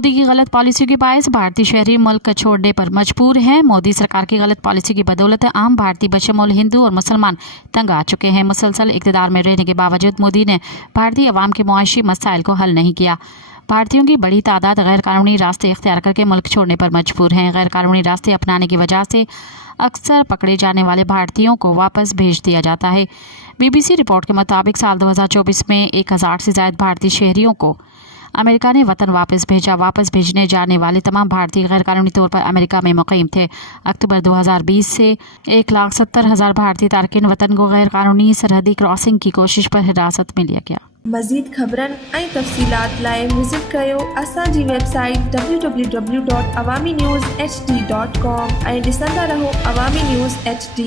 मोदी की गलत पॉलिसी के बायस भारतीय शहरी मुल्क छोड़ने पर मजबूर हैं। मोदी सरकार की गलत पॉलिसी की बदौलत आम भारतीय बशमूल हिंदू और मुसलमान तंग आ चुके हैं। मुसलसल इक़्तिदार में रहने के बावजूद मोदी ने भारतीय अवाम के मुआशी मसाइल को हल नहीं किया। भारतीयों की बड़ी तादाद गैर कानूनी रास्ते इख्तियार करके मुल्क छोड़ने पर मजबूर हैं। गैर कानूनी रास्ते अपनाने की वजह से अक्सर पकड़े जाने वाले भारतीयों को वापस भेज दिया जाता है। BBC रिपोर्ट के मुताबिक साल 2024 में 1000 से ज़ायद भारतीय शहरियों को अमेरिका ने वतन वापस भेजा। वापस भेजने जाने वाले तमाम भारतीय गैर कानूनी तौर पर अमेरिका में मुक़ीम थे। अक्टूबर 2020 से 1,70,000 भारतीय तारकिन वतन को गैर कानूनी सरहदी क्रॉसिंग की कोशिश पर हिरासत में लिया गया। मज़ीद ख़बरनि ऐं तफ़सीलात लाइ विज़िट कयो असांजी वेबसाइट www.awamiNewsHD.com ऐं ॾिसंदा रहो अवामी न्यूज़ HD।